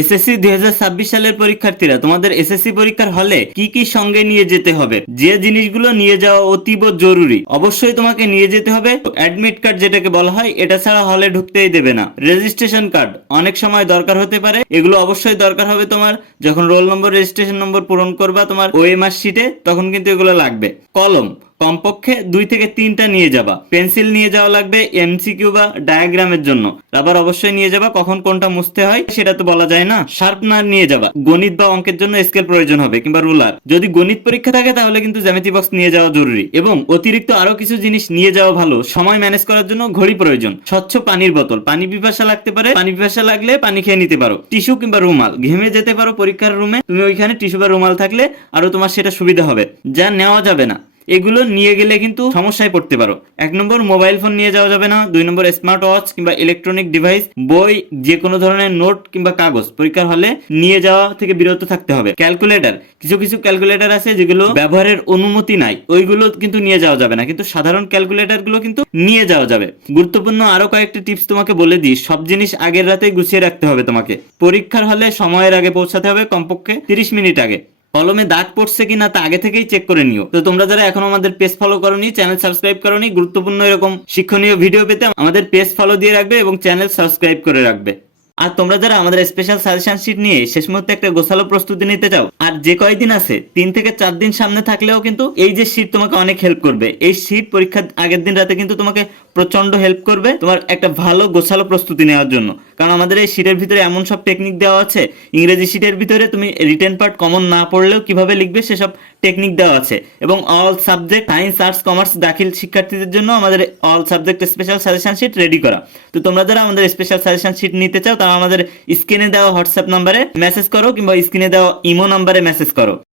SSC 2026 সালের পরীক্ষার্থীরা, তোমাদের এসএসসি পরীক্ষার হলে কি কি সঙ্গে নিয়ে যেতে হবে, যে জিনিসগুলো নিয়ে যাওয়া অতীব জরুরি, অবশ্যই তোমাকে নিয়ে যেতে হবে। অ্যাডমিট কার্ড যেটাকে বলা হয়, এটা ছাড়া হলে ঢুকতেই দেবে না। রেজিস্ট্রেশন কার্ড অনেক সময় দরকার হতে পারে, এগুলো অবশ্যই দরকার হবে তোমার যখন রোল নম্বর, রেজিস্ট্রেশন নম্বর পূরণ করবা তোমার ওএমআর শিটে, তখন কিন্তু এগুলো লাগবে। কলম কমপক্ষে 2 থেকে 3টা নিয়ে যাবা। পেন্সিল নিয়ে যাওয়া লাগবে এমসিকিউ বা ডায়াগ্রামের জন্য। রাবার অবশ্যই নিয়ে যাবা, কখন কোনটা মুছতে হয় সেটা তো বলা যায় না। শার্পনার নিয়ে যাবা, গণিত বা অঙ্কের জন্য স্কেল প্রয়োজন হবে, কিংবা রুলার। যদি গণিত পরীক্ষা থাকে তাহলে কিন্তু জ্যামিতি বক্স নিয়ে যাওয়া জরুরি। এবং অতিরিক্ত আরো কিছু জিনিস নিয়ে যাওয়া ভালো, সময় ম্যানেজ করার জন্য ঘড়ি প্রয়োজন। স্বচ্ছ পানির বোতল, পানি পিপাসা লাগতে পারে, পানি পিপাসা লাগলে পানি খেয়ে নিতে পারো। টিস্যু কিংবা রুমাল, ঘেমে যেতে পারো পরীক্ষার রুমে, তুমি ওইখানে টিস্যু বা রুমাল থাকলে আরো তোমার সেটা সুবিধা হবে। যা নেওয়া যাবে না, এগুলো নিয়ে গেলে কিন্তু সমস্যায় পড়তে পারো। 1 নম্বর মোবাইল ফোন নিয়ে যাওয়া যাবে না। 2 নম্বর স্মার্ট ওয়াচ কিংবা ইলেকট্রনিক ডিভাইস, বই, যে কোনো ধরনের নোট কিংবা কাগজ পরীক্ষার হলে নিয়ে যাওয়া থেকে বিরত থাকতে হবে। ক্যালকুলেটর, কিছু কিছু ক্যালকুলেটর আছে যেগুলো ব্যবহারের অনুমতি নাই, ওইগুলো কিন্তু নিয়ে যাওয়া যাবে না, কিন্তু সাধারণ ক্যালকুলেটর গুলো কিন্তু নিয়ে যাওয়া যাবে। গুরুত্বপূর্ণ আরো কয়েকটি টিপস তোমাকে বলে দিই। সব জিনিস আগের রাতে গুছিয়ে রাখতে হবে তোমাকে। পরীক্ষার হলে সময়ের আগে পৌঁছাতে হবে, কমপক্ষে 30 মিনিট আগে। কলমে দাগ পড়ছে কিনা তা আগে থেকেই চেক করে নিও। তো তোমরা যারা এখনো আমাদের পেজ ফলো করোনি, চ্যানেল সাবস্ক্রাইব করোনি, গুরুত্বপূর্ণ এরকম শিক্ষণীয় ভিডিও পেতে আমাদের পেজ ফলো দিয়ে রাখবে এবং চ্যানেল সাবস্ক্রাইব করে রাখবে। আর তোমরা যারা আমাদের স্পেশাল সাজেশন শিট নিয়ে শেষ মুহূর্তে একটা গোছালো প্রস্তুতি নিতে চাও, আর যে কয়দিন আছে 3 থেকে 4 দিন সামনে থাকলেও কিন্তু এই যে শিট তোমাকে অনেক হেল্প করবে। এই শিট পরীক্ষার আগের দিন রাতে কিন্তু তোমাকে প্রচন্ড হেল্প করবে তোমার একটা ভালো গোছালো প্রস্তুতি নেওয়ার জন্য। কারণ আমাদের এই শিটের ভিতরে এমন সব টেকনিক দেওয়া আছে, ইংরেজি শিটের ভিতরে তুমি রিটেন পার্ট কমন না পড়লেও কিভাবে লিখবে সেসব টেকনিক দেওয়া আছে। এবং all subject, science, arts, commerce দাখিল শিক্ষার্থীদের জন্য আমাদের all subject special suggestion sheet ready করা। তো তোমরা যারা আমাদের স্পেশাল সাজেশন শিট নিতে চাও, তারা আমাদের স্ক্রিনে দেওয়া হোয়াটসঅ্যাপ নাম্বারে মেসেজ করো কিংবা স্ক্রিনে দেওয়া ইমো নাম্বারে মেসেজ করো।